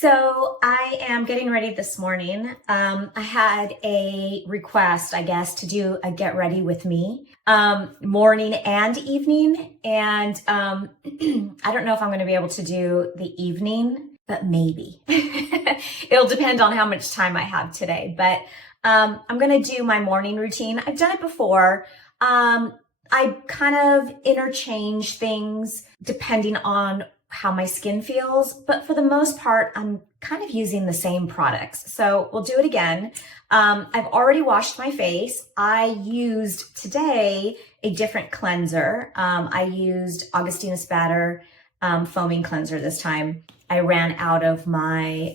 So I am getting ready this morning. I had a request, I guess, to do a get ready with me, morning and evening. And I don't know if I'm going to be able to do the evening, but maybe. It'll depend on how much time I have today. But I'm going to do my morning routine. I've done it before. I kind of interchange things depending on how my skin feels, but for the most part, I'm kind of using the same products. So we'll do it again. I've already washed my face. I used today a different cleanser. I used Augustina Spatter foaming cleanser this time. I ran out of my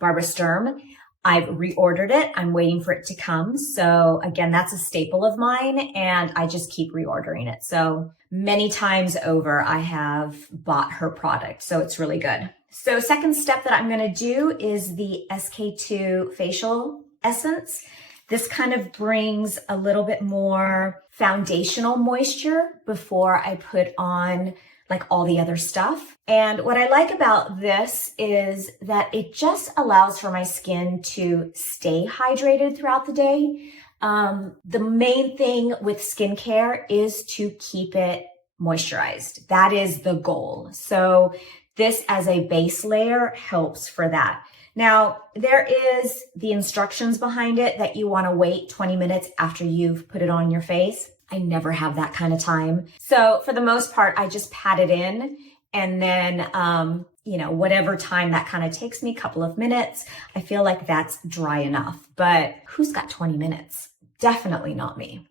Barbara Sturm. I've reordered it. I'm waiting for it to come. So again, that's a staple of mine and I just keep reordering it. So many times over, I have bought her product. So it's really good. So second step that I'm going to do is the SK2 facial essence. This kind of brings a little bit more foundational moisture before I put on like all the other stuff. And what I like about this is that it just allows for my skin to stay hydrated throughout the day. The main thing with skincare is to keep it moisturized. That is the goal. So this as a base layer helps for that. Now, there is the instructions behind it that you want to wait 20 minutes after you've put it on your face. I never have that kind of time. So for the most part, I just pat it in and then, whatever time that kind of takes me, a couple of minutes, I feel like that's dry enough. But who's got 20 minutes? Definitely not me.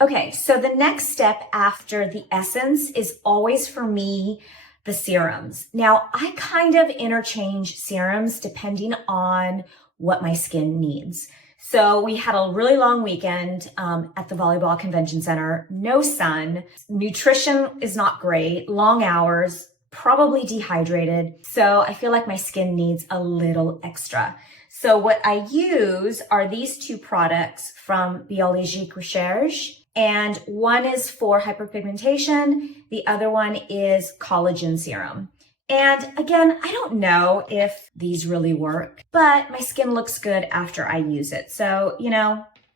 Okay, so the next step after the essence is always for me, the serums. Now, I kind of interchange serums depending on what my skin needs. So we had a really long weekend at the Volleyball Convention Center, no sun, nutrition is not great, long hours, probably dehydrated. So I feel like my skin needs a little extra. So what I use are these two products from Biologique Recherche. And one is for hyperpigmentation. The other one is collagen serum. And again, I don't know if these really work, but my skin looks good after I use it. So,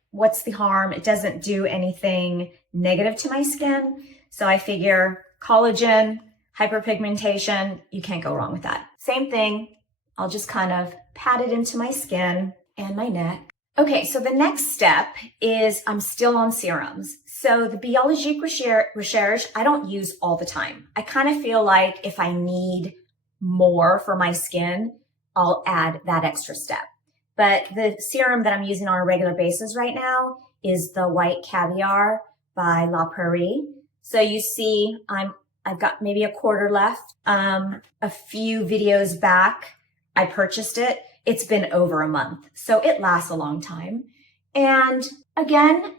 what's the harm? It doesn't do anything negative to my skin. So I figure collagen, hyperpigmentation, you can't go wrong with that. Same thing. I'll just kind of pat it into my skin and my neck. Okay, so the next step is I'm still on serums. So the Biologique Recherche, I don't use all the time. I kind of feel like if I need more for my skin, I'll add that extra step. But the serum that I'm using on a regular basis right now is the White Caviar by La Prairie. So you see, I've got maybe a quarter left. A few videos back, I purchased it. It's been over a month, so it lasts a long time. And again,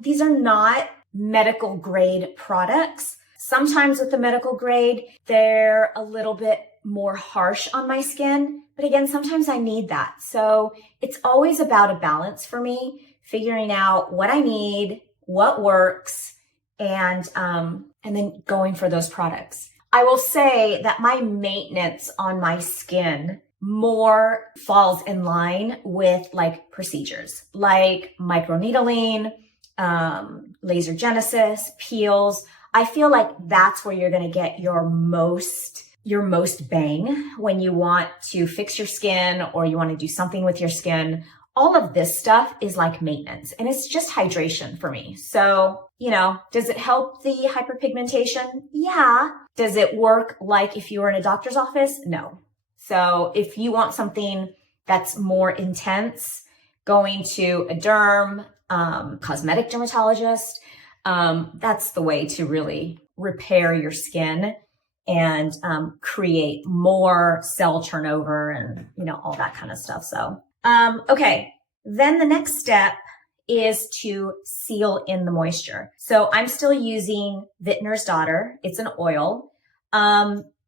these are not medical grade products. Sometimes with the medical grade, they're a little bit more harsh on my skin. But again, sometimes I need that. So it's always about a balance for me, figuring out what I need, what works, and then going for those products. I will say that my maintenance on my skin more falls in line with like procedures like microneedling, laser genesis, peels. I feel like that's where you're going to get your most bang when you want to fix your skin or you want to do something with your skin. All of this stuff is like maintenance and it's just hydration for me. So, does it help the hyperpigmentation? Yeah. Does it work like if you were in a doctor's office? No. So if you want something that's more intense, going to a derm, cosmetic dermatologist, that's the way to really repair your skin and create more cell turnover and, all that kind of stuff. So, okay. Then the next step is to seal in the moisture. So I'm still using Vintner's Daughter. It's an oil.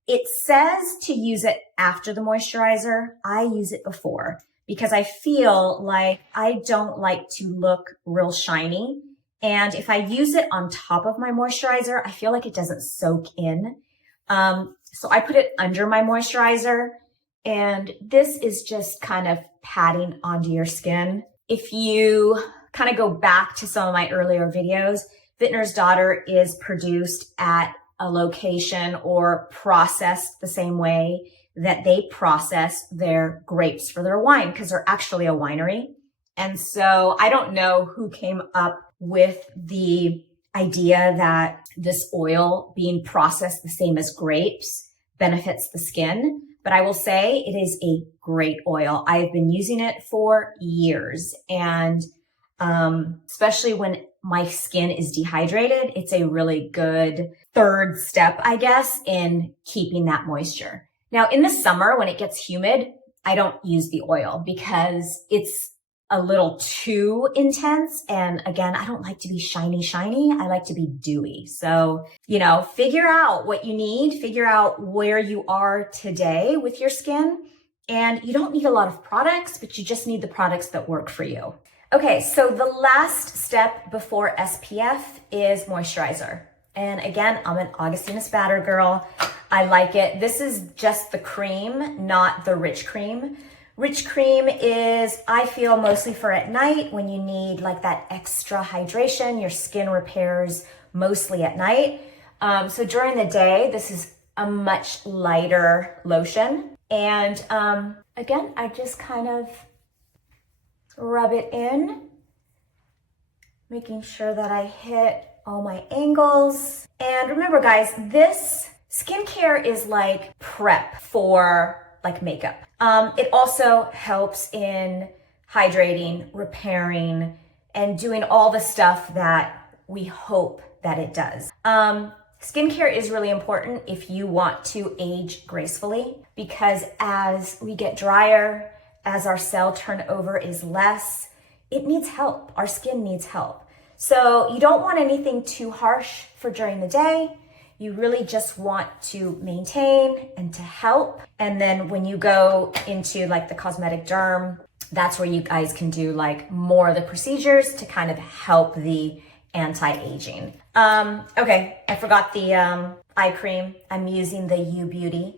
It says to use it after the moisturizer. I use it before because I feel like I don't like to look real shiny. And if I use it on top of my moisturizer, I feel like it doesn't soak in. So I put it under my moisturizer And this is just kind of patting onto your skin. If you kind of go back to some of my earlier videos, Vintner's Daughter is produced at a location or processed the same way that they process their grapes for their wine, because they're actually a winery. And so I don't know who came up with the idea that this oil being processed the same as grapes benefits the skin, but I will say it is a great oil. I've been using it for years, and especially when my skin is dehydrated, it's a really good third step, I guess, in keeping that moisture. Now, in the summer, when it gets humid, I don't use the oil because it's a little too intense. And again, I don't like to be shiny. I like to be dewy. So, figure out what you need, figure out where you are today with your skin. And you don't need a lot of products, but you just need the products that work for you. Okay, so the last step before SPF is moisturizer. And again, I'm an Augustina Spatter girl. I like it. This is just the cream, not the rich cream. Rich cream is, I feel, mostly for at night when you need like that extra hydration. Your skin repairs mostly at night. So during the day, this is a much lighter lotion. And again, I just kind of rub it in, making sure that I hit all my angles. And remember, guys, this skincare is like prep for like makeup. It also helps in hydrating, repairing, and doing all the stuff that we hope that it does. Skincare is really important if you want to age gracefully, because as we get drier, as our cell turnover is less, it needs help. Our skin needs help. So you don't want anything too harsh for during the day. You really just want to maintain and to help. And then when you go into like the cosmetic derm, that's where you guys can do like more of the procedures to kind of help the anti-aging. Okay, I forgot the eye cream. I'm using the U Beauty,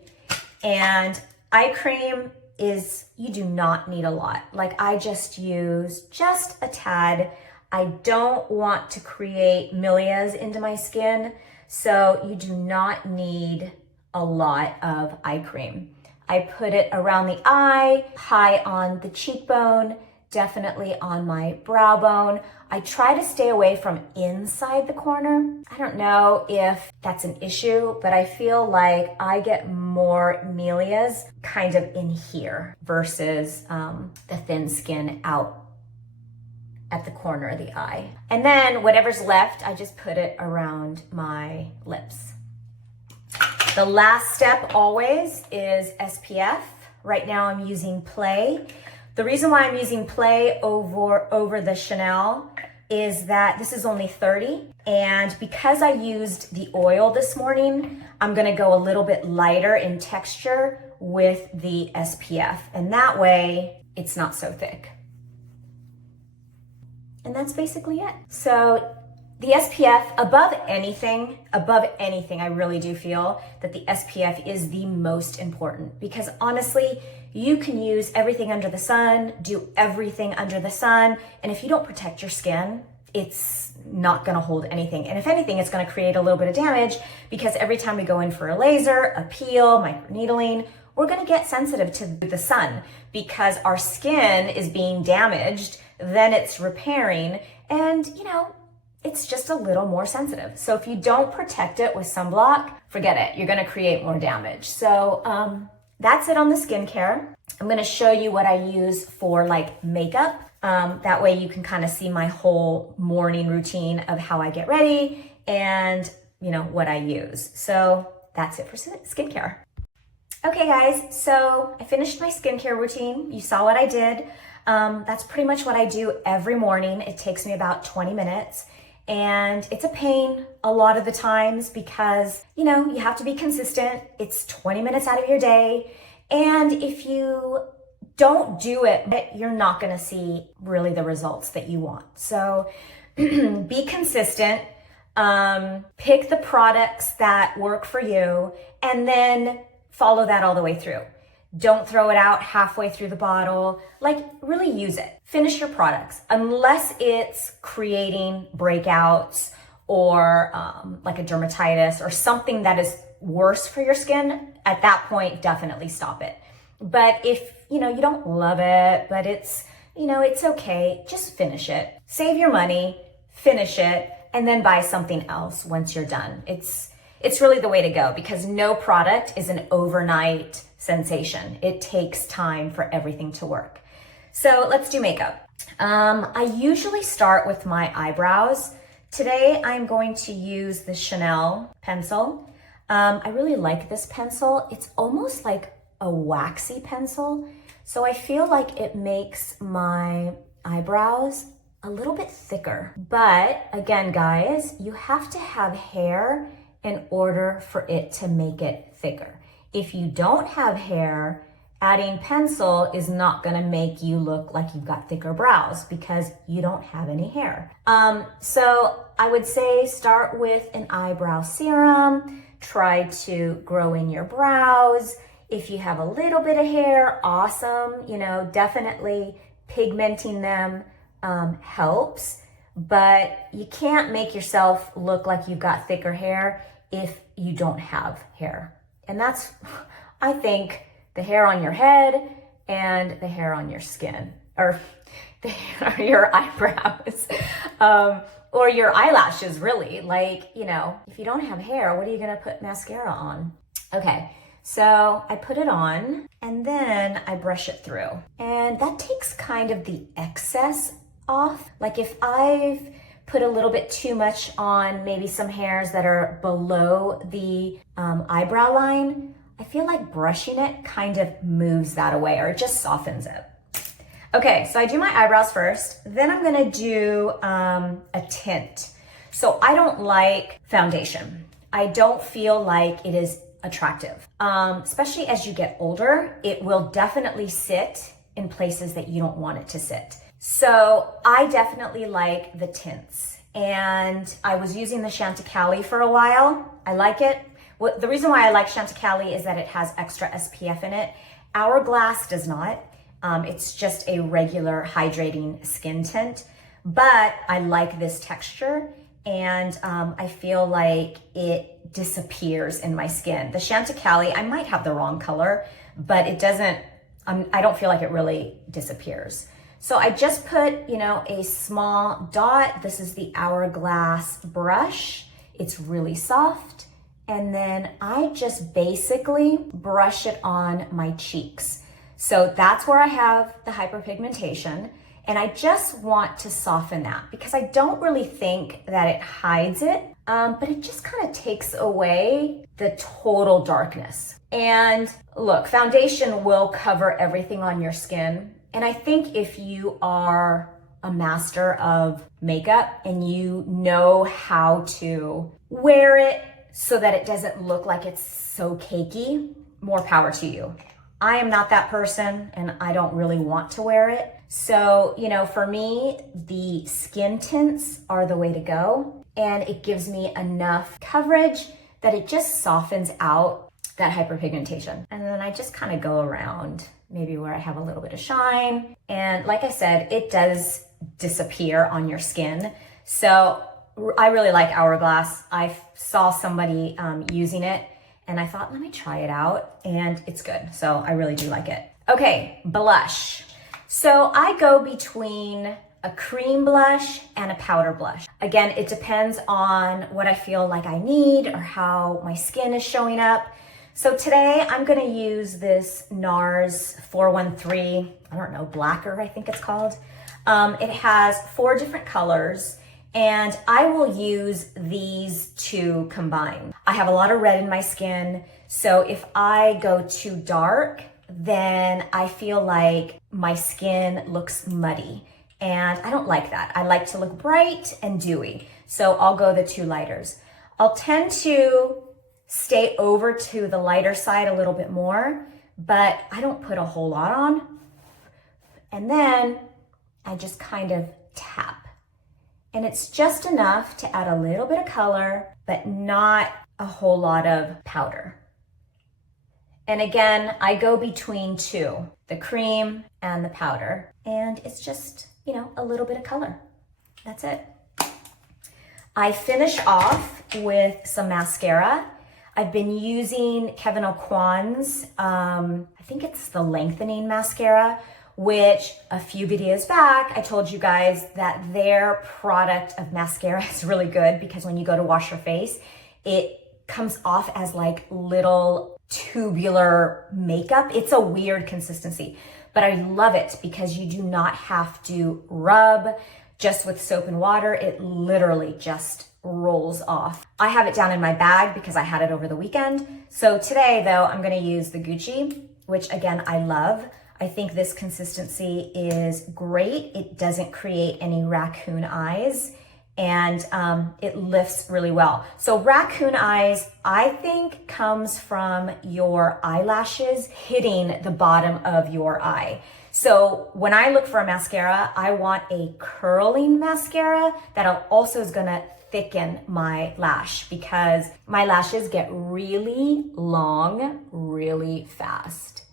and eye cream is, you do not need a lot. Like, I just use just a tad. I don't want to create milias into my skin, so you do not need a lot of eye cream. I put it around the eye, high on the cheekbone, definitely on my brow bone. I try to stay away from inside the corner. I don't know if that's an issue, but I feel like I get more milias kind of in here versus the thin skin out at the corner of the eye. And then whatever's left, I just put it around my lips. The last step always is SPF. Right now I'm using Play. The reason why I'm using Play over the Chanel is that this is only 30. And because I used the oil this morning, I'm gonna go a little bit lighter in texture with the SPF. And that way it's not so thick. And that's basically it. So the SPF, above anything, I really do feel that the SPF is the most important, because honestly, you can use everything under the sun, do everything under the sun, and if you don't protect your skin, it's not gonna hold anything. And if anything, it's gonna create a little bit of damage, because every time we go in for a laser, a peel, microneedling, we're gonna get sensitive to the sun because our skin is being damaged, then it's repairing, and it's just a little more sensitive. So if you don't protect it with sunblock, forget it. You're gonna create more damage. So that's it on the skincare. I'm gonna show you what I use for like makeup. That way you can kind of see my whole morning routine of how I get ready and what I use. So that's it for skincare. Okay guys, so I finished my skincare routine. You saw what I did. That's pretty much what I do every morning. It takes me about 20 minutes. And it's a pain a lot of the times because, you have to be consistent. It's 20 minutes out of your day. And if you don't do it, you're not gonna see really the results that you want. So be consistent, pick the products that work for you, and then follow that all the way through. Don't throw it out halfway through the bottle. Like, really use it. Finish your products. Unless it's creating breakouts or like a dermatitis or something that is worse for your skin, at that point, definitely stop it. But if, you don't love it, but it's, it's okay, just finish it. Save your money, finish it, and then buy something else once you're done. It's really the way to go, because no product is an overnight sensation. It takes time for everything to work. So let's do makeup. I usually start with my eyebrows. Today I'm going to use the Chanel pencil. I really like this pencil. It's almost like a waxy pencil. So I feel like it makes my eyebrows a little bit thicker. But again, guys, you have to have hair in order for it to make it thicker. If you don't have hair, adding pencil is not gonna make you look like you've got thicker brows because you don't have any hair. So I would say start with an eyebrow serum, try to grow in your brows. If you have a little bit of hair, awesome, definitely pigmenting them helps, but you can't make yourself look like you've got thicker hair if you don't have hair. And that's, I think, the hair on your head and the hair on your skin, or the hair on your eyebrows, or your eyelashes, really. Like, if you don't have hair, what are you gonna put mascara on? Okay, so I put it on and then I brush it through. And that takes kind of the excess off. Like if I've put a little bit too much on maybe some hairs that are below the eyebrow line, I feel like brushing it kind of moves that away, or it just softens it. Okay, so I do my eyebrows first, then I'm gonna do a tint. So I don't like foundation. I don't feel like it is attractive. Especially as you get older, it will definitely sit in places that you don't want it to sit. So I definitely like the tints, and I was using the Chanticleer for a while. I like it. The reason why I like Chanticleer is that it has extra SPF in it. Hourglass does not. It's just a regular hydrating skin tint, but I like this texture, and I feel like it disappears in my skin. The Chanticleer, I might have the wrong color, but it doesn't, I don't feel like it really disappears. So I just put, a small dot. This is the Hourglass brush. It's really soft. And then I just basically brush it on my cheeks. So that's where I have the hyperpigmentation. And I just want to soften that because I don't really think that it hides it, but it just kind of takes away the total darkness. And look, foundation will cover everything on your skin. And I think if you are a master of makeup and you know how to wear it so that it doesn't look like it's so cakey, more power to you. I am not that person and I don't really want to wear it. So, for me, the skin tints are the way to go. And it gives me enough coverage that it just softens out that hyperpigmentation. And then I just kind of go around maybe where I have a little bit of shine. And like I said, it does disappear on your skin. So I really like Hourglass. I saw somebody using it and I thought, let me try it out, and it's good. So I really do like it. Okay, blush. So I go between a cream blush and a powder blush. Again, it depends on what I feel like I need or how my skin is showing up. So today I'm gonna use this NARS 413, I don't know, Blacker, I think it's called. It has 4 different colors, and I will use these two combined. I have a lot of red in my skin, so if I go too dark, then I feel like my skin looks muddy, and I don't like that. I like to look bright and dewy, so I'll go the 2 lighters. I'll tend to stay over to the lighter side a little bit more, but I don't put a whole lot on. And then I just kind of tap. And it's just enough to add a little bit of color, but not a whole lot of powder. And again, I go between two, the cream and the powder. And it's just, you know, a little bit of color. That's it. I finish off with some mascara. I've been using Kevyn Aucoin's, I think it's the lengthening mascara, which a few videos back, I told you guys that their product of mascara is really good because when you go to wash your face, it comes off as like little tubular makeup. It's a weird consistency, but I love it because you do not have to rub just with soap and water. It literally just rolls off. I have it down in my bag because I had it over the weekend. So today though, I'm gonna use the Gucci, which again, I love. I think this consistency is great. It doesn't create any raccoon eyes and it lifts really well. So raccoon eyes, I think comes from your eyelashes hitting the bottom of your eye. So when I look for a mascara, I want a curling mascara that also is gonna thicken my lash because my lashes get really long really fast.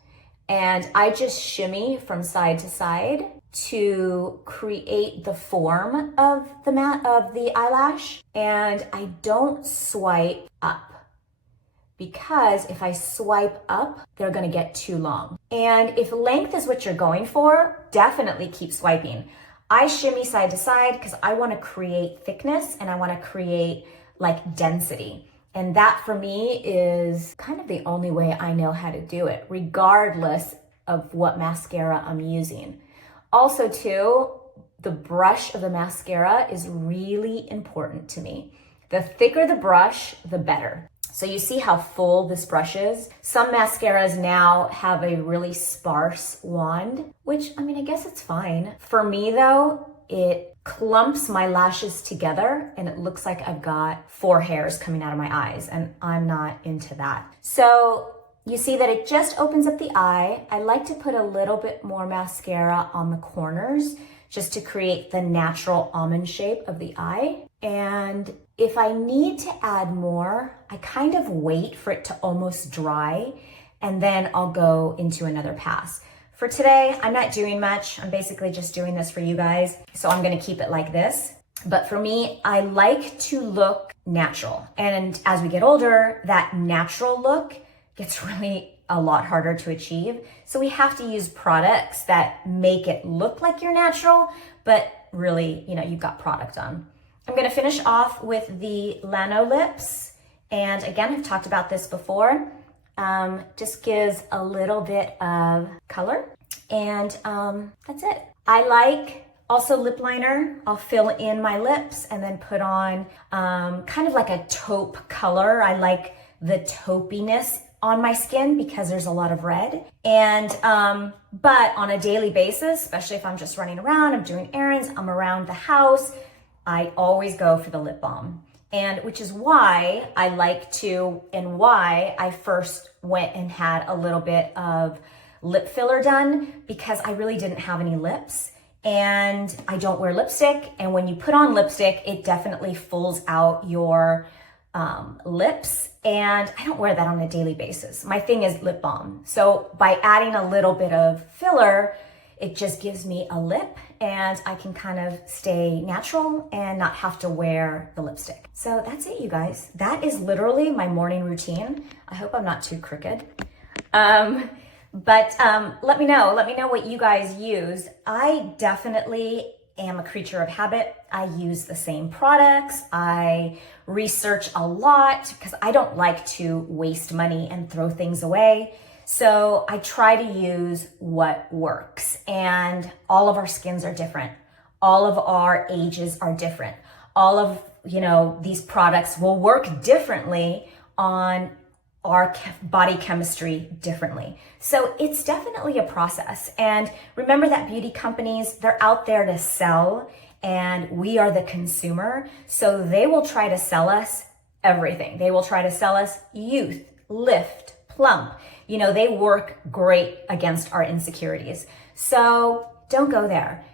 And I just shimmy from side to side to create the form of the eyelash. And I don't swipe up because if I swipe up, they're gonna get too long. And if length is what you're going for, definitely keep swiping. I shimmy side to side because I wanna create thickness and I wanna create like density. And that for me is kind of the only way I know how to do it, regardless of what mascara I'm using. Also too, the brush of the mascara is really important to me. The thicker the brush, the better. So you see how full this brush is? Some mascaras now have a really sparse wand, which I mean, I guess it's fine. For me though, it clumps my lashes together and it looks like I've got 4 hairs coming out of my eyes and I'm not into that. So you see that it just opens up the eye. I like to put a little bit more mascara on the corners just to create the natural almond shape of the eye. And if I need to add more, I kind of wait for it to almost dry and then I'll go into another pass. For today, I'm not doing much. I'm basically just doing this for you guys. So I'm gonna keep it like this. But for me, I like to look natural. And as we get older, that natural look gets really a lot harder to achieve. So we have to use products that make it look like you're natural, but really, you know, you've got product on. I'm gonna finish off with the Lano lips. And again, I've talked about this before. Just gives a little bit of color and that's it. I like also lip liner. I'll fill in my lips and then put on kind of like a taupe color. I like the taupiness on my skin because there's a lot of red. And, but on a daily basis, especially if I'm just running around, I'm doing errands, I'm around the house, I always go for the lip balm. And which is why I like to, and why I first went and had a little bit of lip filler done because I really didn't have any lips and I don't wear lipstick. And when you put on lipstick, it definitely fulls out your lips. And I don't wear that on a daily basis. My thing is lip balm. So by adding a little bit of filler, it just gives me a lip and I can kind of stay natural and not have to wear the lipstick. So that's it, you guys. That is literally my morning routine. I hope I'm not too crooked. But let me know what you guys use. I definitely am a creature of habit. I use the same products. I research a lot because I don't like to waste money and throw things away. So I try to use what works, and all of our skins are different. All of our ages are different. All of, these products will work differently on our body chemistry differently. So it's definitely a process. And remember that beauty companies, they're out there to sell and we are the consumer. So they will try to sell us everything. They will try to sell us youth, lift, plump. They work great against our insecurities. So don't go there.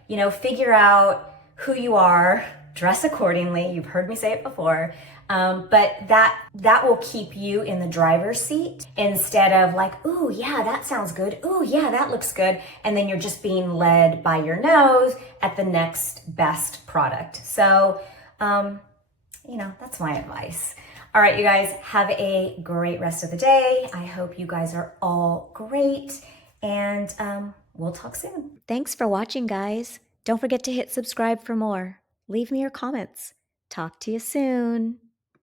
Figure out who you are, dress accordingly. You've heard me say it before. But that will keep you in the driver's seat instead of like, ooh, yeah, that sounds good. Ooh, yeah, that looks good. And then you're just being led by your nose at the next best product. So, that's my advice. All right, you guys, have a great rest of the day. I hope you guys are all great, and we'll talk soon. Thanks for watching, guys. Don't forget to hit subscribe for more. Leave me your comments. Talk to you soon.